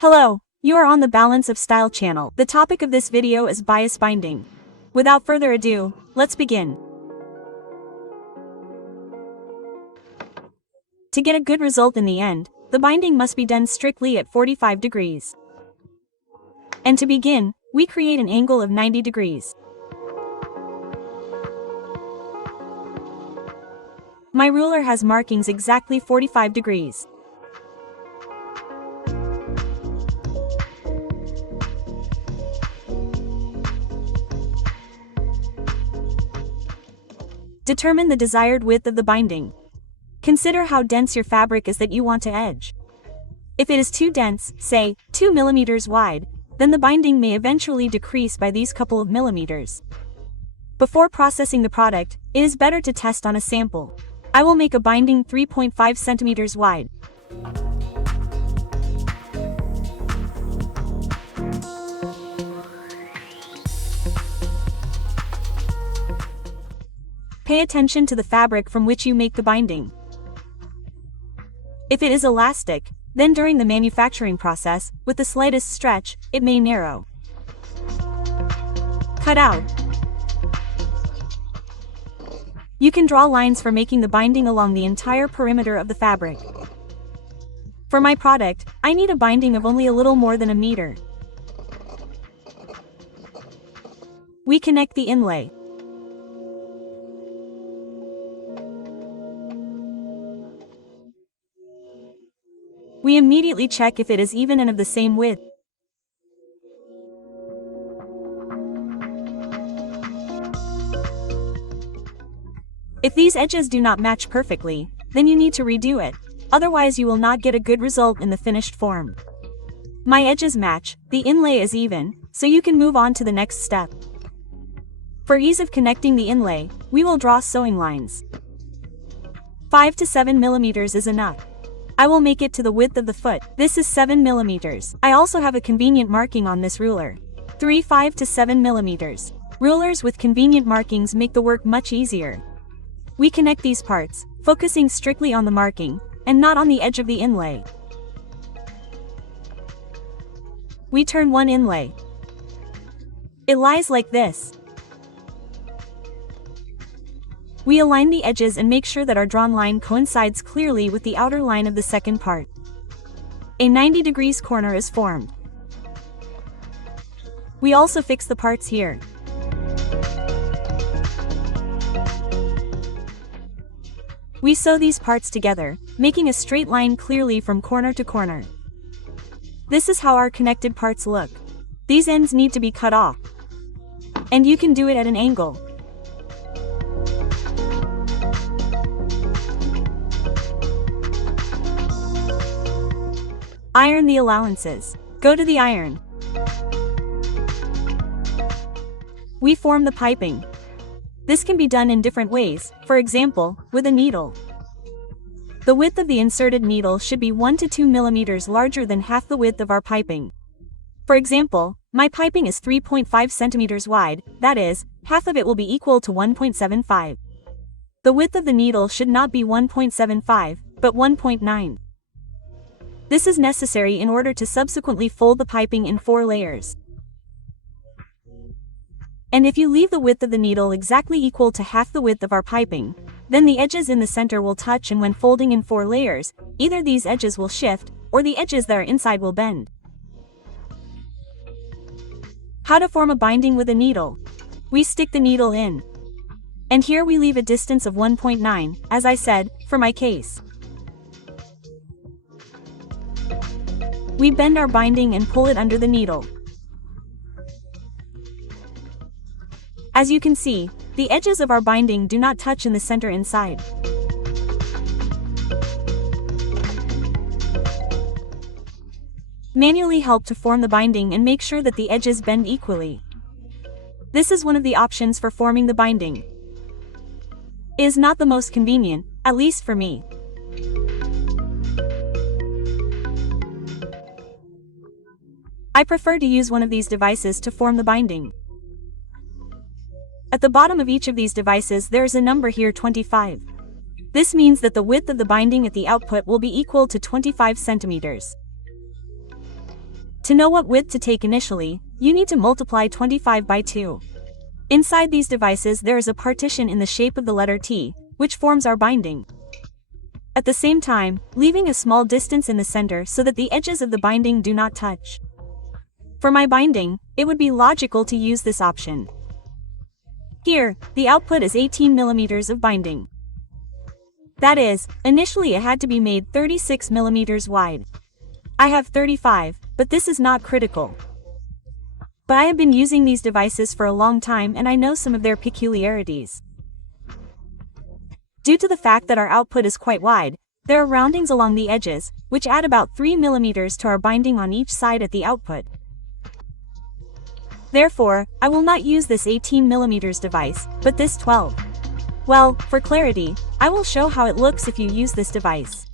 Hello, you are on the Balance of Style channel. The topic of this video is bias binding. Without further ado, let's begin. To get a good result in the end, the binding must be done strictly at 45 degrees. And to begin, we create an angle of 90 degrees. My ruler has markings exactly 45 degrees. Determine the desired width of the binding. Consider how dense your fabric is that you want to edge. If it is too dense, say, 2 millimeters wide, then the binding may eventually decrease by these couple of millimeters. Before processing the product, it is better to test on a sample. I will make a binding 3.5 centimeters wide. Pay attention to the fabric from which you make the binding. If it is elastic, then during the manufacturing process, with the slightest stretch, it may narrow. Cut out. You can draw lines for making the binding along the entire perimeter of the fabric. For my product, I need a binding of only a little more than a meter. We connect the inlay. We immediately check if it is even and of the same width. If these edges do not match perfectly, then you need to redo it, otherwise you will not get a good result in the finished form. My edges match, the inlay is even, so you can move on to the next step. For ease of connecting the inlay, we will draw sewing lines. 5 to 7 millimeters is enough. I will make it to the width of the foot. This is 7 millimeters. I also have a convenient marking on this ruler. 5 to 7 millimeters. Rulers with convenient markings make the work much easier. We connect these parts, focusing strictly on the marking, and not on the edge of the inlay. We turn one inlay. It lies like this. We align the edges and make sure that our drawn line coincides clearly with the outer line of the second part. A 90 degrees corner is formed. We also fix the parts here. We sew these parts together, making a straight line clearly from corner to corner. This is how our connected parts look. These ends need to be cut off. And you can do it at an angle. Iron the allowances. Go to the iron. We form the piping. This can be done in different ways, for example, with a needle. The width of the inserted needle should be 1 to 2 millimeters larger than half the width of our piping. For example, my piping is 3.5 centimeters wide, that is, half of it will be equal to 1.75. The width of the needle should not be 1.75, but 1.9. This is necessary in order to subsequently fold the piping in 4 layers. And if you leave the width of the needle exactly equal to half the width of our piping, then the edges in the center will touch, and when folding in 4 layers, either these edges will shift, or the edges that are inside will bend. How to form a binding with a needle. We stick the needle in. And here we leave a distance of 1.9, as I said, for my case. We bend our binding and pull it under the needle. As you can see, the edges of our binding do not touch in the center inside. Manually help to form the binding and make sure that the edges bend equally. This is one of the options for forming the binding. It is not the most convenient, at least for me. I prefer to use one of these devices to form the binding. At the bottom of each of these devices there is a number here 25. This means that the width of the binding at the output will be equal to 25 centimeters. To know what width to take initially, you need to multiply 25 by 2. Inside these devices there is a partition in the shape of the letter T, which forms our binding. At the same time, leaving a small distance in the center so that the edges of the binding do not touch. For my binding, it would be logical to use this option. Here, the output is 18 millimeters of binding. That is, initially it had to be made 36 millimeters wide. I have 35, but this is not critical. But I have been using these devices for a long time and I know some of their peculiarities. Due to the fact that our output is quite wide, there are roundings along the edges, which add about 3 millimeters to our binding on each side at the output. Therefore, I will not use this 18 millimeters device, but this 12. Well, for clarity, I will show how it looks if you use this device.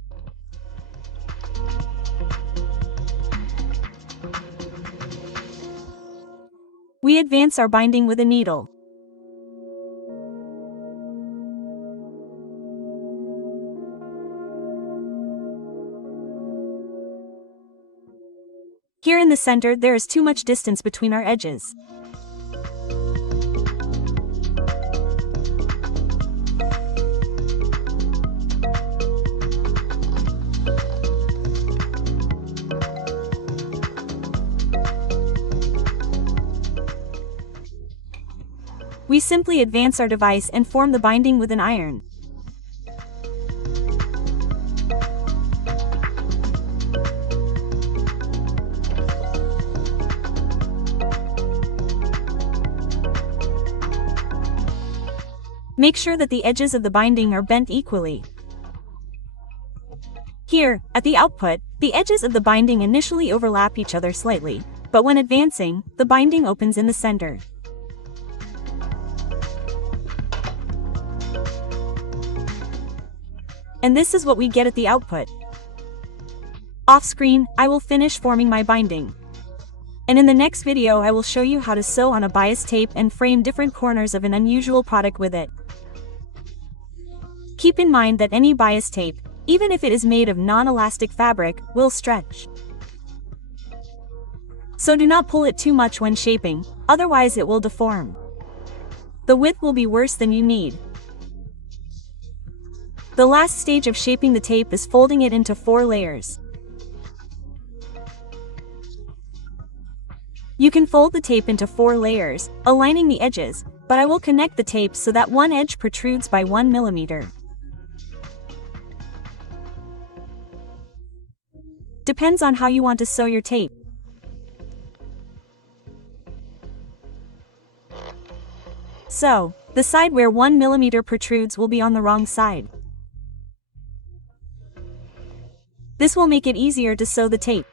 We advance our binding with a needle. Here in the center there is too much distance between our edges. We simply advance our device and form the binding with an iron. Make sure that the edges of the binding are bent equally. Here, at the output, the edges of the binding initially overlap each other slightly, but when advancing, the binding opens in the center. And this is what we get at the output. Off screen, I will finish forming my binding. And in the next video I will show you how to sew on a bias tape and frame different corners of an unusual product with it. Keep in mind that any bias tape, even if it is made of non-elastic fabric, will stretch. So do not pull it too much when shaping, otherwise it will deform. The width will be worse than you need. The last stage of shaping the tape is folding it into 4 layers. You can fold the tape into 4 layers, aligning the edges, but I will connect the tape so that one edge protrudes by 1 millimeter. Depends on how you want to sew your tape. So, the side where 1 millimeter protrudes will be on the wrong side. This will make it easier to sew the tape.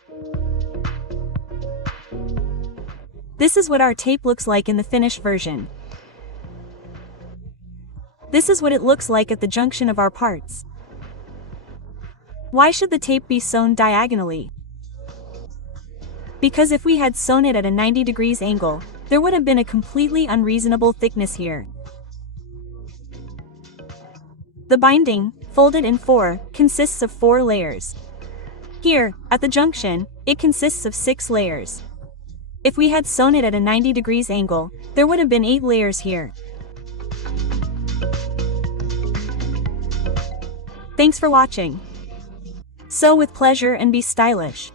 This is what our tape looks like in the finished version. This is what it looks like at the junction of our parts. Why should the tape be sewn diagonally? Because if we had sewn it at a 90 degrees angle, there would have been a completely unreasonable thickness here. The binding, folded in 4, consists of 4 layers. Here, at the junction, it consists of 6 layers. If we had sewn it at a 90 degrees angle, there would have been 8 layers here. Thanks for watching. Sew with pleasure and be stylish.